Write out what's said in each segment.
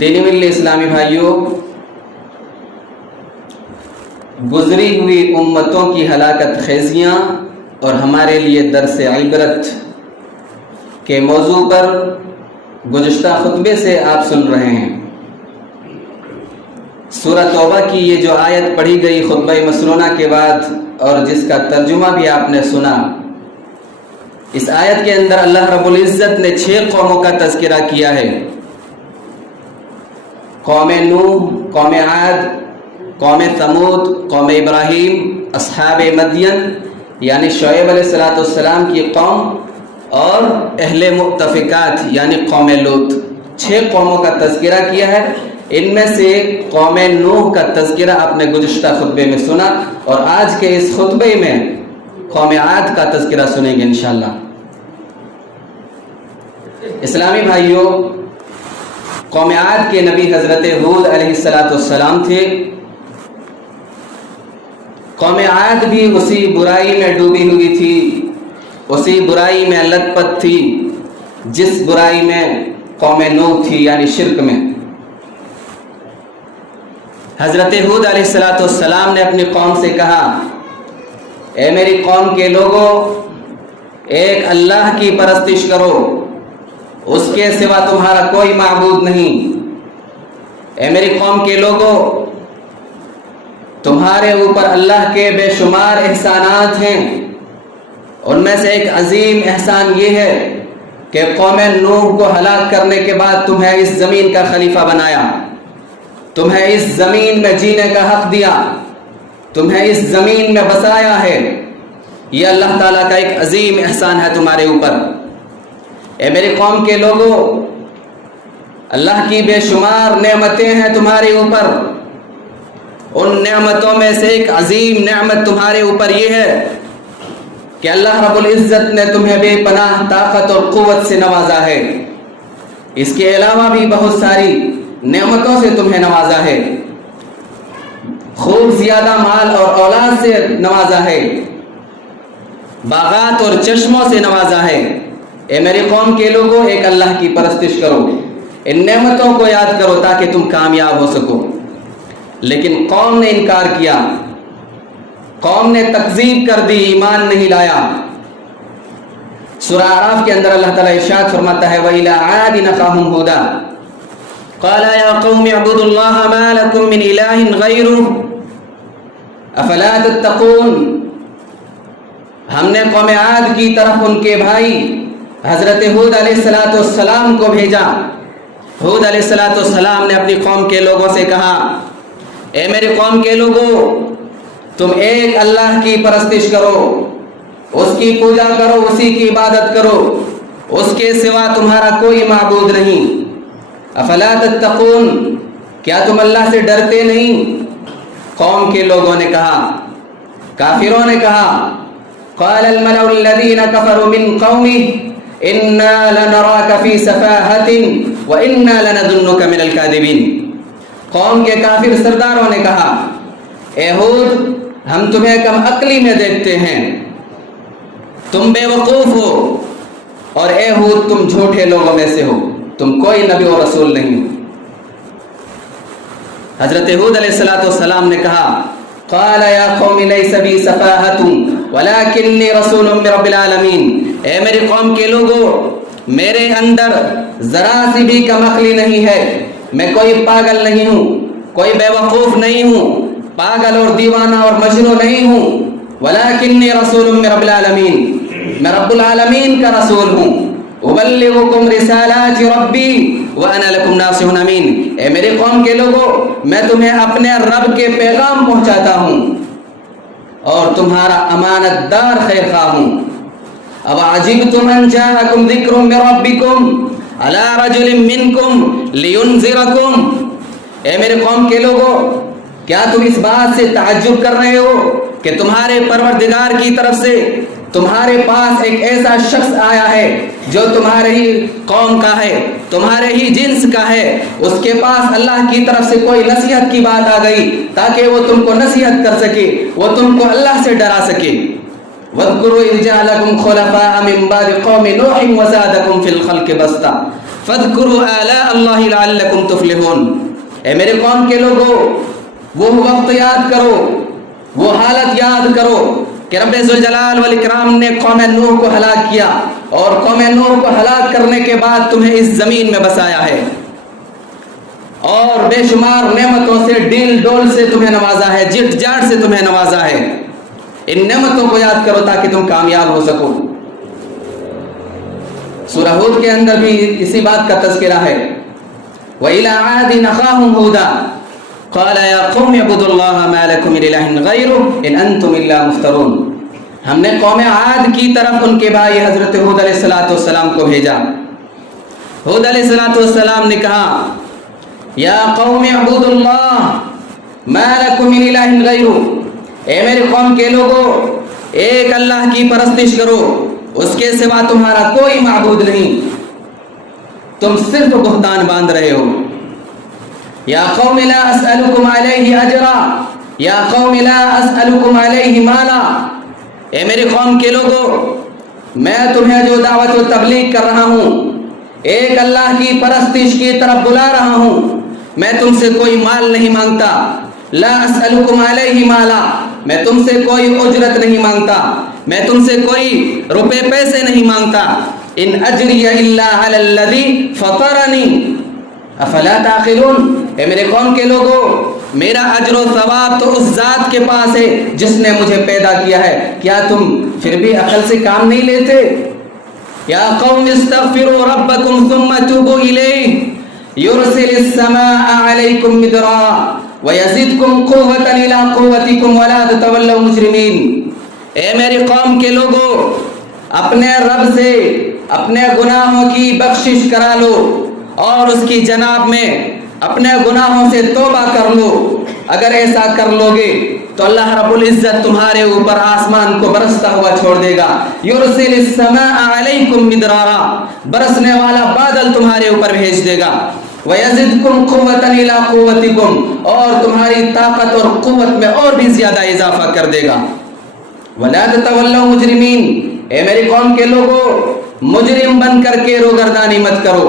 دینی مل اسلامی بھائیوں، گزری ہوئی امتوں کی ہلاکت خیزیاں اور ہمارے لیے درس عبرت کے موضوع پر گزشتہ خطبے سے آپ سن رہے ہیں۔ سورہ توبہ کی یہ جو آیت پڑھی گئی خطبہ مسنونہ کے بعد اور جس کا ترجمہ بھی آپ نے سنا، اس آیت کے اندر اللہ رب العزت نے 6 قوموں کا تذکرہ کیا ہے: قوم نوح، قوم عاد، قوم ثمود، قوم ابراہیم، اصحاب مدین یعنی شعیب علیہ السلام کی قوم، اور اہل مؤتفقات یعنی قوم لوط۔ 6 قوموں کا تذکرہ کیا ہے۔ ان میں سے قوم نوح کا تذکرہ آپ نے گزشتہ خطبے میں سنا، اور آج کے اس خطبے میں قوم عاد کا تذکرہ سنیں گے انشاءاللہ۔ اسلامی بھائیوں، قوم عاد کے نبی حضرت ہود علیہ السلام تھے۔ قوم عاد بھی اسی برائی میں ڈوبی ہوئی تھی، اسی برائی میں لت پت تھی جس برائی میں قوم نوح تھی، یعنی شرک میں۔ حضرت ہود علیہ السلام نے اپنی قوم سے کہا: اے میری قوم کے لوگوں، ایک اللہ کی پرستش کرو، اس کے سوا تمہارا کوئی معبود نہیں۔ اے میری قوم کے لوگوں، تمہارے اوپر اللہ کے بے شمار احسانات ہیں۔ ان میں سے ایک عظیم احسان یہ ہے کہ قوم نوح کو ہلاک کرنے کے بعد تمہیں اس زمین کا خلیفہ بنایا، تمہیں اس زمین میں جینے کا حق دیا، تمہیں اس زمین میں بسایا ہے۔ یہ اللہ تعالیٰ کا ایک عظیم احسان ہے تمہارے اوپر۔ اے میری قوم کے لوگوں، اللہ کی بے شمار نعمتیں ہیں تمہارے اوپر۔ ان نعمتوں میں سے ایک عظیم نعمت تمہارے اوپر یہ ہے کہ اللہ رب العزت نے تمہیں بے پناہ طاقت اور قوت سے نوازا ہے۔ اس کے علاوہ بھی بہت ساری نعمتوں سے تمہیں نوازا ہے، خوب زیادہ مال اور اولاد سے نوازا ہے، باغات اور چشموں سے نوازا ہے۔ اے میری قوم کے لوگوں، ایک اللہ کی پرستش کرو، ان نعمتوں کو یاد کرو تاکہ تم کامیاب ہو سکو۔ لیکن قوم نے انکار کیا، قوم نے تکذیب کر دی، ایمان نہیں لایا۔ سورہ اعراف کے اندر اللہ تعالیٰ ارشاد فرماتا ہے: وَإِلَىٰ عَادٍ أَخَاهُمْ هُودًا قَالَ يَا قَوْمِ اعْبُدُوا اللَّهَ مَا لَكُم مِّنْ إِلَٰهٍ غَيْرُهُ أَفَلَا تَتَّقُونَ۔ ہم نے قوم عاد کی طرف ان کے بھائی حضرت ہود علیہ السلام کو بھیجا۔ ہود علیہ السلام نے اپنی قوم کے لوگوں سے کہا: اے میری قوم کے لوگوں، تم ایک اللہ کی پرستش کرو، اس کی پوجا کرو، اسی کی عبادت کرو، اس کے سوا تمہارا کوئی معبود نہیں۔ افلا تتقون، کیا تم اللہ سے ڈرتے نہیں؟ قوم کے لوگوں نے کہا، کافروں نے کہا: قال الملأ الذين كفروا من قومه إنا لنراك في سفاهة وإنا لنظنك من الكاذبين۔ قوم کے کافر سرداروں نے کہا: اے ہود، ہم تمہیں کم عقلی میں دیکھتے ہیں، تم بے وقوف ہو، اور اے ہود تم جھوٹے لوگوں میں سے ہو، تم کوئی نبی و رسول نہیں۔ حضرت ہود علیہ السلام نے کہا: قال یا قوم لیس بی سفاہۃ ولکنی رسول من رب العالمین۔ اے میری قوم کے لوگوں، میرے اندر ذرا سی بھی کم عقلی نہیں ہے، میں کوئی پاگل نہیں ہوں، کوئی بے وقوف نہیں ہوں، پاگل اور دیوانہ اور مجنون نہیں ہوں۔ ولکنی رسول من رب العالمین، میں رب العالمین کا رسول ہوں۔ ابلغکم رسالات ربی وانا لکم ناصح امین۔ اے میری قوم کے لوگوں، میں تمہیں اپنے رب کے پیغام پہنچاتا ہوں اور تمہارا امانت دار خیر خواہ ہوں۔ اوعجبتم ان جاءکم ذکر من ربکم علی رجل منکم لینذرکم۔ اے میرے قوم کے لوگوں، کیا تم اس بات سے تعجب کر رہے ہو کہ تمہارے پروردگار کی طرف سے تمہارے پاس ایک ایسا شخص آیا ہے جو تمہارے ہی قوم کا ہے، تمہارے ہی جنس کا ہے، اس کے پاس اللہ کی طرف سے کوئی نصیحت کی بات آ گئی تاکہ وہ تم کو نصیحت کر سکے، وہ تم کو اللہ سے ڈرا سکے۔ وَاذْكُرُوا إِذْ جَعَلَكُمْ خُلَفَاءَ مِنْ بَعْدِ قَوْمِ نُوحٍ وَزَادَكُمْ فِي الْخَلْقِ بَسْطًا فَاذْكُرُوا آلَاءَ اللَّهِ لَعَلَّكُمْ تُفْلِحُونَ، اے میرے قوم کے لوگوں وہ وقت یاد کرو، وہ حالت یاد کرو کہ رب ذوالجلال والاکرام نے قوم نوح کو ہلاک کیا، اور قوم نوح کو ہلاک کرنے کے بعد تمہیں اس زمین میں بسایا ہے، اور بے شمار نعمتوں سے ڈیل ڈول سے تمہیں نوازا ہے، جٹ جاٹ سے تمہیں نوازا ہے۔ ان نعمتوں کو یاد کرو تاکہ تم کامیاب ہو سکو۔ سورہ ہود کے اندر بھی اسی بات کا تذکرہ ہے، وَإِلَىٰ عَادٍ أَخَاهُمْ هُودًا قَالَ يَا قَوْمِ اعْبُدُوا اللَّهَ مَا لَكُمْ مِنْ إِلَٰهٍ غَيْرُهُ إِنْ أَنْتُمْ إِلَّا مُفْتَرُونَ۔ ہم نے قوم عاد کی طرف ان کے بھائی حضرت ہود علیہ السلام کو بھیجا۔ ہود علیہ السلام نے کہا یا قوم اعبدوا اللہ ما لکم من الہ غیرہ، اے میرے قوم کے لوگوں ایک اللہ کی پرستش کرو، اس کے سوا تمہارا کوئی معبود نہیں، تم صرف بہتان باندھ رہے ہو۔ یا قوم لا اسألکم علیہ اجرا یا قوم لا اسألکم علیہ مالا، اے میرے قوم کے لوگوں میں تمہیں جو دعوت و تبلیغ کر رہا ہوں، ایک اللہ کی پرستش کی طرف بلا رہا ہوں، میں تم سے کوئی مال نہیں مانگتا، لا اسألکم علیہ مالا، میں تم سے کوئی اجرت نہیں مانگتا، میں تم سے کوئی روپے پیسے نہیں مانگتا، ان اجری الا علی الذی فطرنی افلا تعقلون، اے میرے قوم کے لوگوں میرا اجر و ثواب تو اس ذات کے پاس ہے جس نے مجھے پیدا کیا ہے، کیا تم پھر بھی عقل سے کام نہیں لیتے؟ یا قوم استغفروا ربکم ثم توبوا الیہ یرسل السماء علیکم مدرارا ویزدکم قوة الی قوتکم ولا تتولوا مجرمین، اے میری قوم کے لوگوں اپنے رب سے اپنے گناہوں کی بخشش کرا لو اور اس کی جناب میں اپنے گناہوں سے توبہ کر لو، اگر ایسا کر لو گے تو اللہ رب العزت تمہارے اوپر آسمان کو برستا ہوا چھوڑ دے گا، یرسل السماء علیکم مدرارا، برسنے والا بادل تمہارے اوپر بھیج دے گا، وَيَزِدْكُمْ قُوَّةً إِلَىٰ قُوَّتِكُمْ، اور تمہاری طاقت اور قوت میں اور بھی زیادہ اضافہ کر دے گا، وَلَا تَتَوَلَّوْا مُجْرِمِينَ، اے میری قوم کے لوگوں مجرم بن کر کے روگردانی مت کرو۔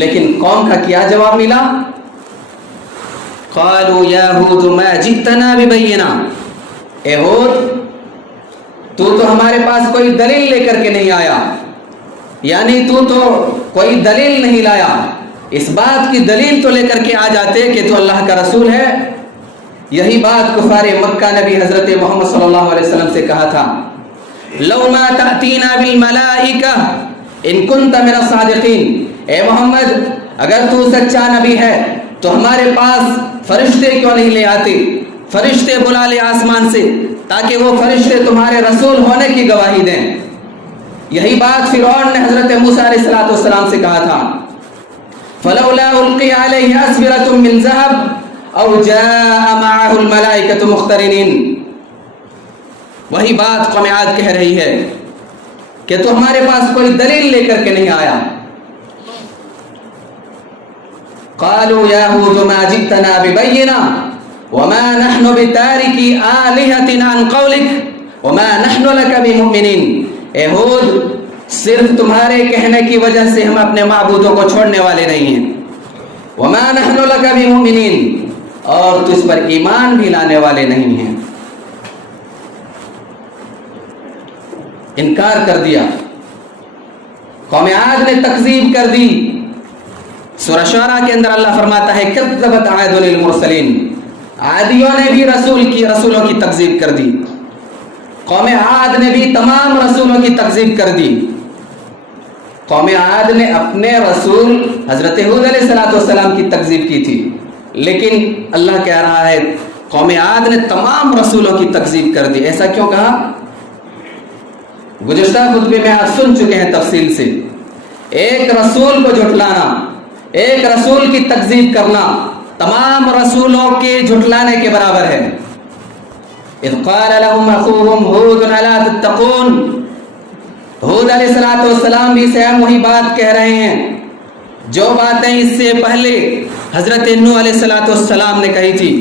لیکن قوم کا کیا جواب ملا؟ قالوا یا ہود ما جئتنا ببینہ، اے ہود تو ہمارے پاس کوئی دلیل لے کر کے نہیں آیا، یعنی تو کوئی دلیل نہیں لایا، اس بات کی دلیل تو لے کر کے آ جاتے کہ تو اللہ کا رسول ہے۔ یہی بات کفار مکہ نے بھی حضرت محمد صلی اللہ علیہ وسلم سے کہا تھا، لو ما تأتینا بالملائکہ ان کنت من الصادقین، اے محمد اگر تو سچا نبی ہے تو ہمارے پاس فرشتے کیوں نہیں لے آتے، فرشتے بلا لے آسمان سے تاکہ وہ فرشتے تمہارے رسول ہونے کی گواہی دیں۔ یہی بات فرعون نے حضرت موسیٰ علیہ السلام سے کہا تھا، فلولا القی علیہ اسورۃ من ذہب او جاء معہ الملائکۃ مقترنین، وہی بات قوم عاد کہہ رہی ہے کہ تو ہمارے پاس کوئی دلیل لے کر کے نہیں آیا۔ قالوا یا ہود ما جئتنا ببینہ وما نحن بتارکی آلہتنا عن قولک وما نحن لک بمؤمنین، اے ہود صرف تمہارے کہنے کی وجہ سے ہم اپنے معبودوں کو چھوڑنے والے نہیں ہیں، وما نحن لک بمؤمنین، اور تو اس پر ایمان بھی لانے والے نہیں ہیں۔ انکار کر دیا، قوم عاد نے تکذیب کر دی۔ سورہ شعراء کے اندر اللہ فرماتا ہے کذبت عاد المرسلین، عادیوں نے بھی رسولوں کی تکذیب کر دی، قوم عاد نے بھی تمام رسولوں کی تکذیب کر دی۔ قوم عاد نے اپنے رسول حضرت ہود علیہ السلام کی تکذیب کی تھی، لیکن اللہ کہہ رہا ہے قوم عاد نے تمام رسولوں کی تکذیب کر دی۔ ایسا کیوں کہا؟ گزشتہ خطبے میں آپ سن چکے ہیں تفصیل سے، ایک رسول کو جھٹلانا، ایک رسول کی تکذیب کرنا تمام رسولوں کے جھٹلانے کے برابر ہے۔ اذ قال لهم اخوهم هود الا تتقون، ہود علیہ السلام بھی سیم وہی بات کہہ رہے ہیں جو باتیں اس سے پہلے حضرت نوح علیہ السلام نے کہی تھی۔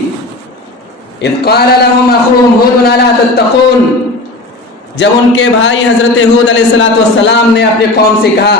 اذ قال لهم اخوهم هود الا تتقون، جب ان کے بھائی حضرت ہود علیہ السلام نے اپنی قوم سے کہا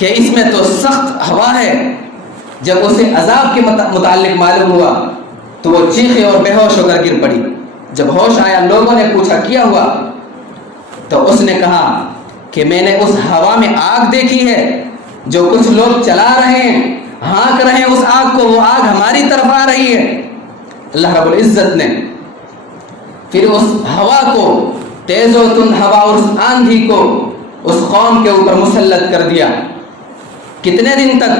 کہ اس میں تو سخت ہوا ہے. جب اسے عذاب کے متعلق معلوم ہوا تو وہ چیخے اور بے ہوش ہو کر گر پڑی. جب ہوش آیا لوگوں نے پوچھا کیا ہوا تو اس نے کہا کہ میں نے اس ہوا میں آگ دیکھی ہے جو کچھ لوگ چلا رہے ہیں, ہانک رہے ہیں اس آگ کو, وہ آگ ہماری طرف آ رہی ہے. اللہ رب العزت نے پھر اس ہوا کو, تیز و تند ہوا اور اس آندھی کو اس قوم کے اوپر مسلط کر دیا. کتنے دن تک؟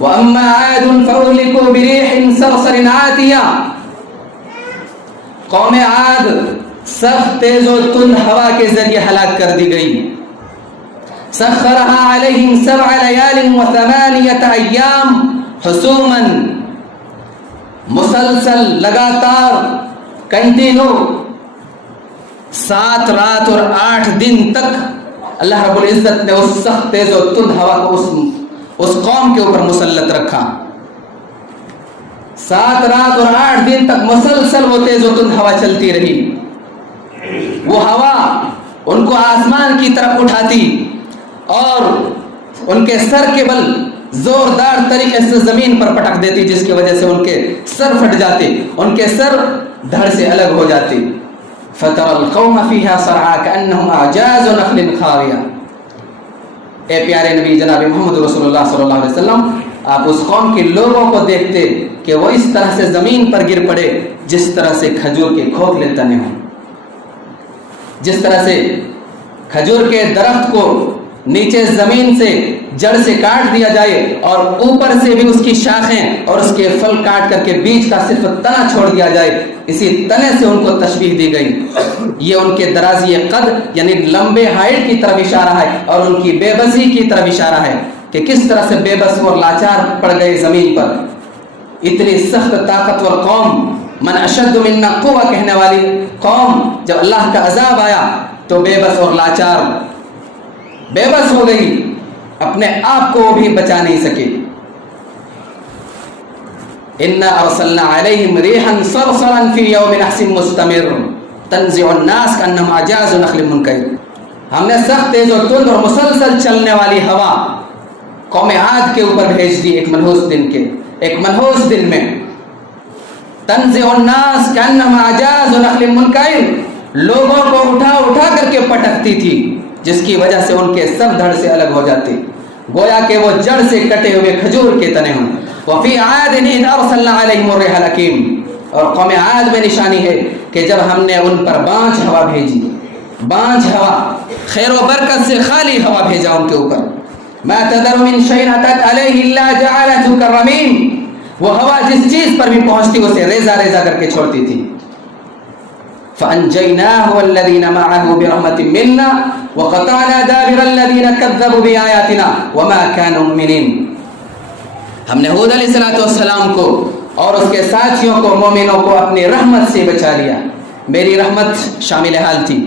وَأَمَّا عَادٌ فَأُهْلِكُوا بِرِيحٍ صَرْصَرٍ عَاتِيَةٍ, قوم عاد سخت تیز و تند ہوا کے ذریعے ہلاک کر دی گئی. سخرها عليهم 7 ليال و8 ایام حسوما, مسلسل لگاتار کنٹینیو 7 رات اور 8 دن تک اللہ رب العزت نے اس سخت تیز و تند ہوا کو اس قوم کے اوپر مسلط رکھا. 7 رات اور 8 دن تک مسلسل وہ تیز و تند ہوا چلتی رہی. وہ ہوا ان کو آسمان کی طرف اٹھاتی اور ان کے سر کے بل زوردار طریقے سے زمین پر پٹک دیتی, جس کی وجہ سے ان کے سر پھٹ جاتے, ان کے سر دھڑ سے الگ ہو جاتے. فَتَرَى الْقَوْمَ فِيهَا صَرْعَىٰ كَأَنَّهُمْ أَعْجَازُ نَخْلٍ خَاوِيَةٍ. اے پیارے نبی جناب محمد رسول اللہ صلی اللہ علیہ وسلم, آپ اس قوم کے لوگوں کو دیکھتے کہ وہ اس طرح سے زمین پر گر پڑے جس طرح سے کھجور کے کھوکھلے تنے ہوں. جس طرح سے کھجور کے درخت کو نیچے زمین سے جڑ سے کاٹ دیا جائے اور اوپر سے بھی اس کی شاخیں اور اس کے پھل کاٹ کر کے بیچ کا صرف تنا چھوڑ دیا جائے, اسی تنے سے ان کو تشبیہ دی گئی. یہ ان کے درازی قد یعنی لمبے ہائٹ کی طرف اشارہ ہے اور ان کی بے بسی کی طرف اشارہ ہے کہ کس طرح سے بے بس اور لاچار پڑ گئے زمین پر. اتنی سخت طاقتور قوم, من اشد منا قوہ کہنے والی قوم, جب اللہ کا عذاب آیا تو بے بس اور لاچار بے بس ہو گئی, اپنے آپ کو بھی بچا نہیں سکے. انا ارسلنا علیہم ریحا صرصرا فی یوم نحس مستمر تنزع الناس کانہم اعجاز نخل منقعر. ہم نے سخت تیز و تند اور مسلسل چلنے والی ہوا قوم عاد کے اوپر بھیج دی ایک منحوس دن میں. تنزع الناس کانہم اعجاز نخل منقعر, لوگوں کو اٹھا کر کے پٹکتی تھی جس کی وجہ سے ان کے سر دھڑ سے الگ ہو جاتے, گویا کہ وہ جڑ سے کٹے ہوئے کھجور کے تنے ہوں. وفی عاد اذ ارسلنا علیہم الريح الحکیم, اور قوم عاد میں نشانی ہے کہ جب ہم نے ان پر بانجھ ہوا بھیجی, بانجھ ہوا, خیر و برکت سے خالی ہوا بھیجا ان کے اوپر. ما تذر من شیء اتت علیہ الا جعلته كالرمیم, وہ ہوا جس چیز پر بھی پہنچتی اسے ریزہ ریزہ کر کے چھوڑتی تھی. فَأَنْجَيْنَاهُ وَالَّذِينَ مَعَهُ بِرَحْمَةٍ مِنَّا وَقَطَعْنَا دَابِرَ الَّذِينَ كَذَّبُوا بِآيَاتِنَا وَمَا كَانُوا مُؤْمِنِينَ. ہم نے ہود علیہ السلام کو اور اس کے ساتھیوں کو, مومنوں کو اپنی رحمت سے بچا لیا. میری رحمت شامل حال تھی,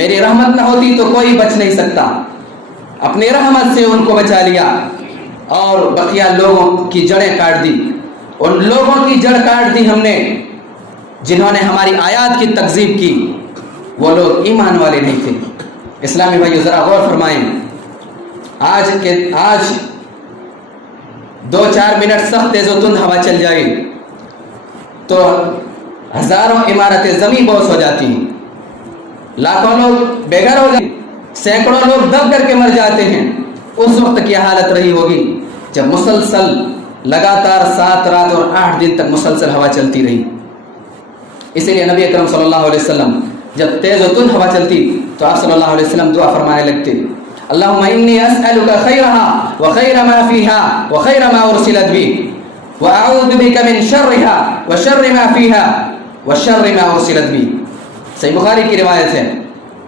میری رحمت نہ ہوتی تو کوئی بچ نہیں سکتا. اپنی رحمت سے ان کو بچا لیا اور بقیہ لوگوں کی جڑیں کاٹ دی. ان لوگوں کی جڑ کاٹ دی ہم نے جنہوں نے ہماری آیات کی تکذیب کی, وہ لوگ ایمان والے نہیں تھے. اسلامی بھائیو ذرا غور فرمائیں, آج 2-4 منٹ سخت تیز و تند ہوا چل جائے تو ہزاروں عمارتیں زمین بوس ہو جاتی ہیں, لاکھوں لوگ بے گھر ہو جاتے, سینکڑوں لوگ دب کر کے مر جاتے ہیں. اس وقت کی حالت رہی ہوگی جب مسلسل لگاتار 7 رات اور 8 دن تک مسلسل ہوا چلتی رہی. اسی لیے نبی اکرم صلی اللہ علیہ وسلم جب تیز و تند ہوا چلتی تو آپ صلی اللہ علیہ وسلم دعا فرمانے لگتے, اللہم انی اسألک خیرها وخیر ما فیها وخیر ما ارسلت بی واعوذ بک من شرها وشر ما فیها وشر ما ارسلت بی. صحیح بخاری کی روایت ہے,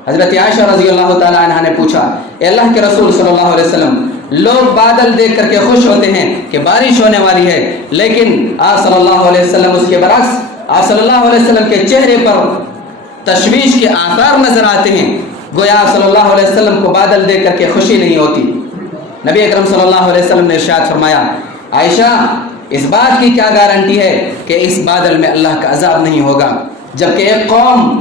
حضرت عائشہ رضی اللہ تعالی عنہ نے پوچھا, اے اللہ کے رسول صلی اللہ علیہ وسلم, لوگ بادل دیکھ کر کے خوش ہوتے ہیں کہ بارش ہونے والی ہے, لیکن آپ صلی اللہ علیہ وسلم اس کے برعکس آپ صلی اللہ علیہ وسلم کے چہرے پر تشویش کے آثار نظر آتے ہیں, گویا آپ صلی اللہ علیہ وسلم کو بادل دیکھ کر کے خوشی نہیں ہوتی. نبی اکرم صلی اللہ علیہ وسلم نے ارشاد فرمایا, عائشہ اس بات کی کیا گارنٹی ہے کہ اس بادل میں اللہ کا عذاب نہیں ہوگا, جبکہ ایک قوم